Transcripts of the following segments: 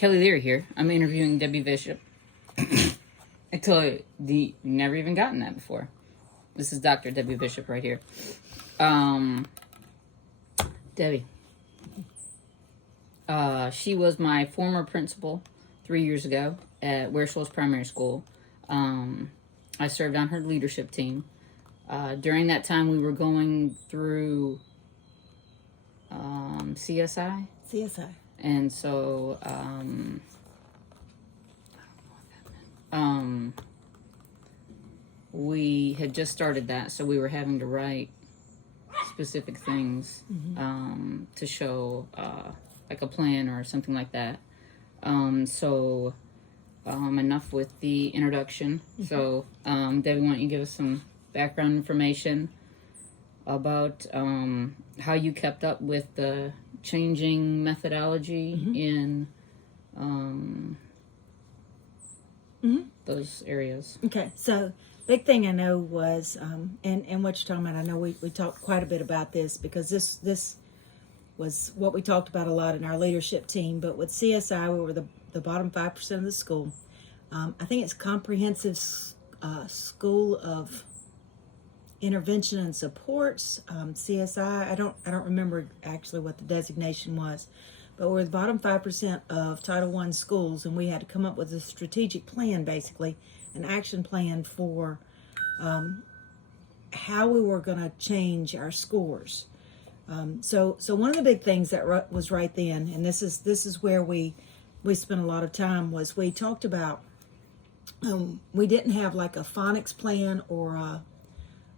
Kelly Leary here. I'm interviewing Debbie Bishop. I tell you, never even gotten that before. This is Dr. Debbie Bishop right here. Debbie. She was my former principal 3 years ago at Ware Shoals Primary School. I served on her leadership team. During that time, we were going through CSI. And so, we had just started that, so we were having to write specific things to show, like a plan or something like that. Enough with the introduction. So, Debbie, why don't you give us some background information about how you kept up with the changing methodology in those areas. Okay, so big thing I know was, and what you're talking about, I know we talked quite a bit about this because this was what we talked about a lot in our leadership team. But with CSI, we were the bottom 5% of the school. I think it's Comprehensive School of Intervention and Supports, CSI. I don't remember actually what the designation was, but we're the bottom 5% of Title I schools, and we had to come up with a strategic plan, basically an action plan for how we were going to change our scores. So one of the big things that was right then, and this is where we spent a lot of time, was we talked about we didn't have like a phonics plan or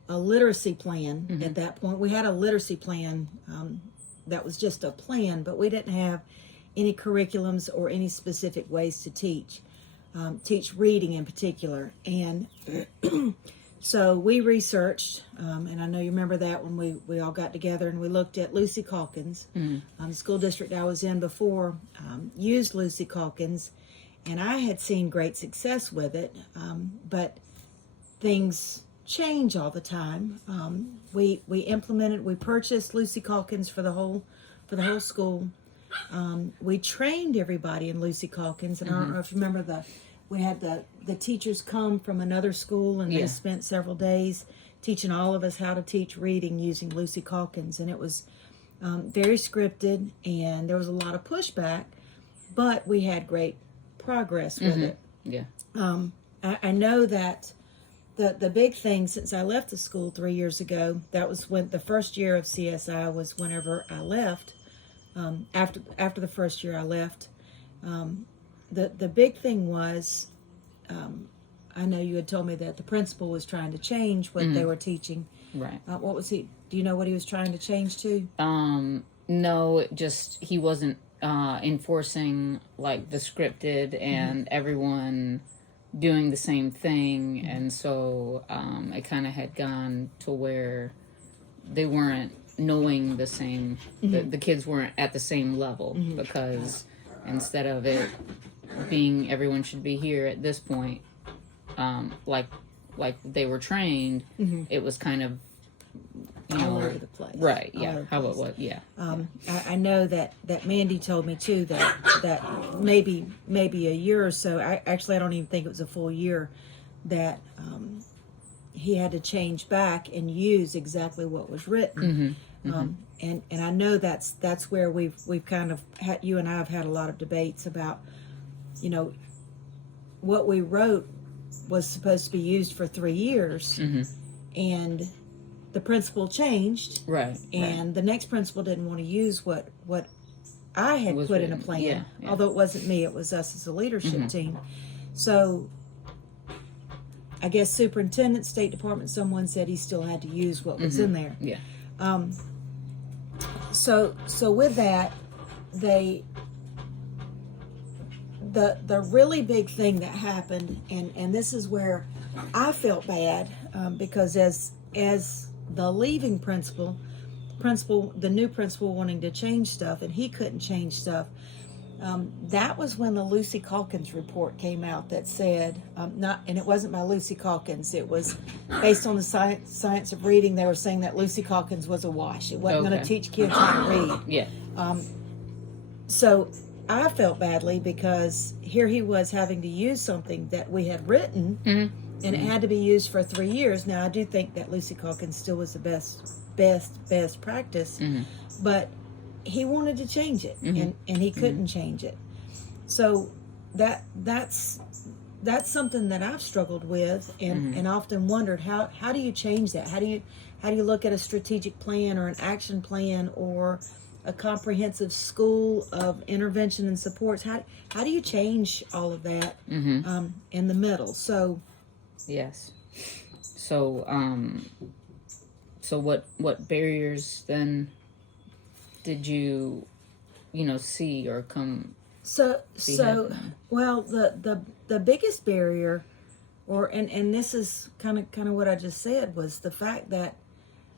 a literacy plan at that point. We had a literacy plan that was just a plan, but we didn't have any curriculums or any specific ways to teach reading in particular. And so we researched, and I know you remember that when we all got together and we looked at Lucy Calkins. The school district I was in before used Lucy Calkins, and I had seen great success with it, but things change all the time. We purchased Lucy Calkins for the whole school. We trained everybody in Lucy Calkins, and I don't know if you remember we had the teachers come from another school, and they spent several days teaching all of us how to teach reading using Lucy Calkins, and it was very scripted, and there was a lot of pushback, but we had great progress with it. Yeah. I know that the big thing since I left the school 3 years ago, that was when the first year of CSI was whenever I left. After the first year I left, the big thing was, I know you had told me that the principal was trying to change what they were teaching. Right. What was he? Do you know what he was trying to change to? No, just he wasn't enforcing like the scripted and everyone doing the same thing, and so it kind of had gone to where they weren't knowing the same. The kids weren't at the same level because instead of it being everyone should be here at this point, like they were trained, it was kind of all over the place. Right, yeah. How it was, yeah. I know that Mandy told me too that maybe a year or so. I don't even think it was a full year that he had to change back and use exactly what was written. And I know that's where we've kind of had, you and I have had a lot of debates about, what we wrote was supposed to be used for 3 years, and the principal changed, right? And the next principal didn't want to use what I had put in a plan. Yeah. Although it wasn't me, it was us as a leadership team. So I guess superintendent, State Department, someone said he still had to use what was in there. Yeah. So with that, the really big thing that happened, and this is where I felt bad, because as the leaving principal, the new principal wanting to change stuff, and he couldn't change stuff. That was when the Lucy Calkins report came out that said, and it wasn't by Lucy Calkins, it was based on the science of reading. They were saying that Lucy Calkins was a wash. It wasn't going to teach kids how to read. Yeah. So I felt badly because here he was having to use something that we had written, and it had to be used for 3 years. Now I do think that Lucy Calkins still was the best practice, but he wanted to change it, and he couldn't change it. So that's something that I've struggled with, and often wondered how do you change that? How do you look at a strategic plan or an action plan or a comprehensive school of intervention and supports? How do you change all of that in the middle? So yes. So so what barriers then did you see or come? Well, the biggest barrier, and this is kind of what I just said, was the fact that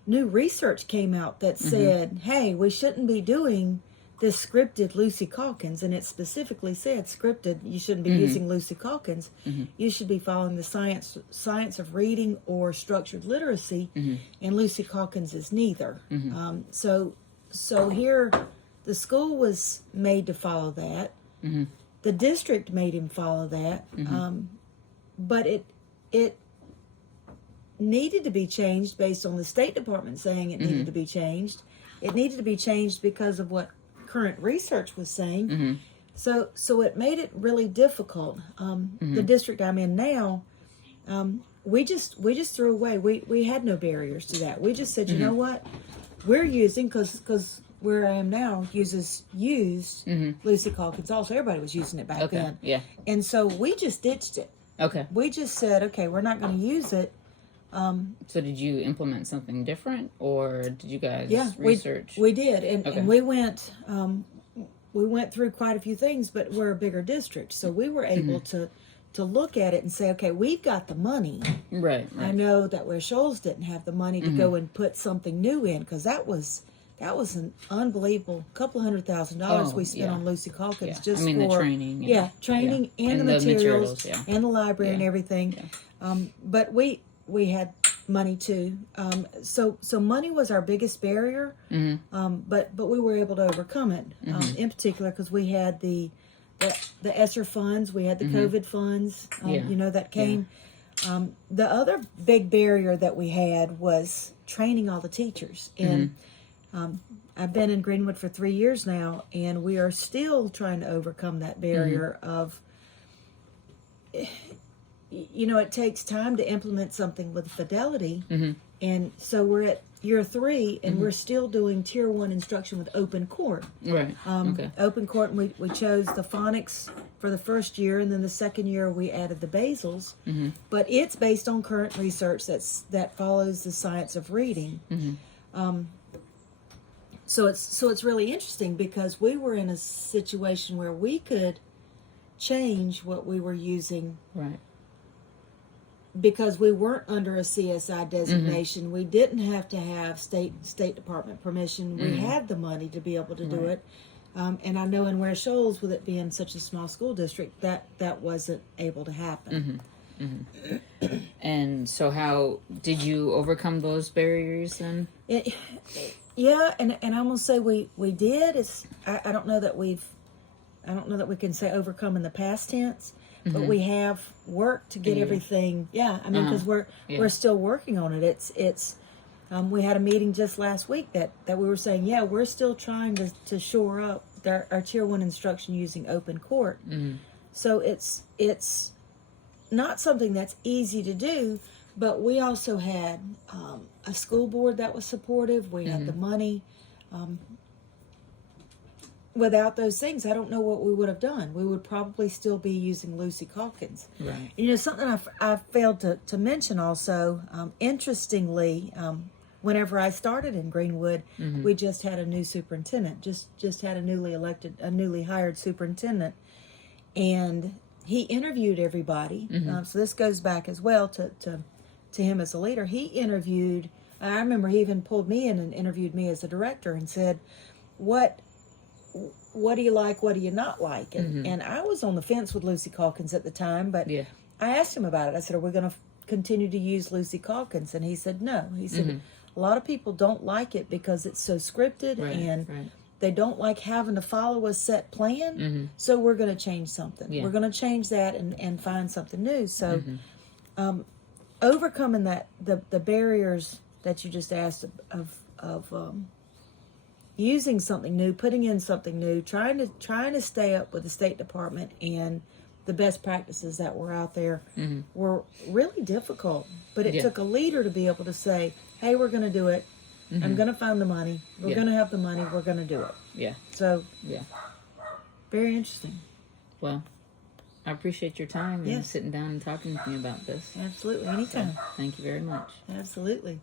new research came out that said, hey, we shouldn't be doing this scripted Lucy Calkins, and it specifically said scripted. You shouldn't be using Lucy Calkins. You should be following the science of reading or structured literacy, and Lucy Calkins is neither. So here, the school was made to follow that. The district made him follow that, but it needed to be changed based on the State Department saying it needed to be changed. It needed to be changed because of what current research was saying. So it made it really difficult. The district I'm in now, we just threw away. We had no barriers to that. We just said, you know what, we're using, because where I am now used Lucy Calkins also. Everybody was using it back then. Yeah. And so we just ditched it. Okay. We just said, okay, we're not going to use it. So did you implement something different, or did you guys research? We did, and we went through quite a few things, but we're a bigger district, so we were able to look at it and say, okay, we've got the money. Right. I know that where Shoals didn't have the money to go and put something new in, because that was an unbelievable $200,000 we spent on Lucy Calkins just for the training. Training and the materials and the library and everything. But we had money too. So money was our biggest barrier. But we were able to overcome it. In particular because we had the ESSER funds, we had the COVID funds. That came. The other big barrier that we had was training all the teachers. And I've been in Greenwood for 3 years now, and we are still trying to overcome that barrier of, it takes time to implement something with fidelity. And so we're at year 3, and we're still doing tier 1 instruction with open court. Right. Open court, and we chose the phonics for the first year, and then the second year we added the basals. But it's based on current research that follows the science of reading. So it's really interesting because we were in a situation where we could change what we were using. Right. Because we weren't under a CSI designation. We didn't have to have State Department permission. We had the money to be able to do it. And I know in Ware Shoals, with it being such a small school district, that wasn't able to happen. And so how did you overcome those barriers then? Yeah, and I'm gonna say we did. I don't know that we can say overcome in the past tense, but we have worked to get everything. Yeah, I mean, because we're still working on it. It's we had a meeting just last week that we were saying, we're still trying to shore up our tier 1 instruction using open court. So it's not something that's easy to do, but we also had a school board that was supportive. We had the money. Without those things, I don't know what we would have done. We would probably still be using Lucy Calkins. Right. Something I failed to mention also, interestingly, whenever I started in Greenwood, we just had a new superintendent, just had a newly hired superintendent, and he interviewed everybody. So this goes back as well to him as a leader. He interviewed, I remember he even pulled me in and interviewed me as a director and said, what do you like, what do you not like? And I was on the fence with Lucy Calkins at the time, but I asked him about it. I said, are we going to continue to use Lucy Calkins? And he said, no. He said, a lot of people don't like it because it's so scripted, and they don't like having to follow a set plan. So we're going to change something. Yeah. We're going to change that and find something new. So overcoming the barriers that you just asked of using something new, putting in something new, trying to stay up with the State Department and the best practices that were out there were really difficult. But it Yeah. took a leader to be able to say, "Hey, we're going to do it. I'm going to find the money. We're Yeah. going to have the money. We're going to do it." Yeah. So Yeah. very interesting. Well, I appreciate your time and Yes. sitting down and talking with me about this. Absolutely. So, Anytime. thank you very much. Absolutely.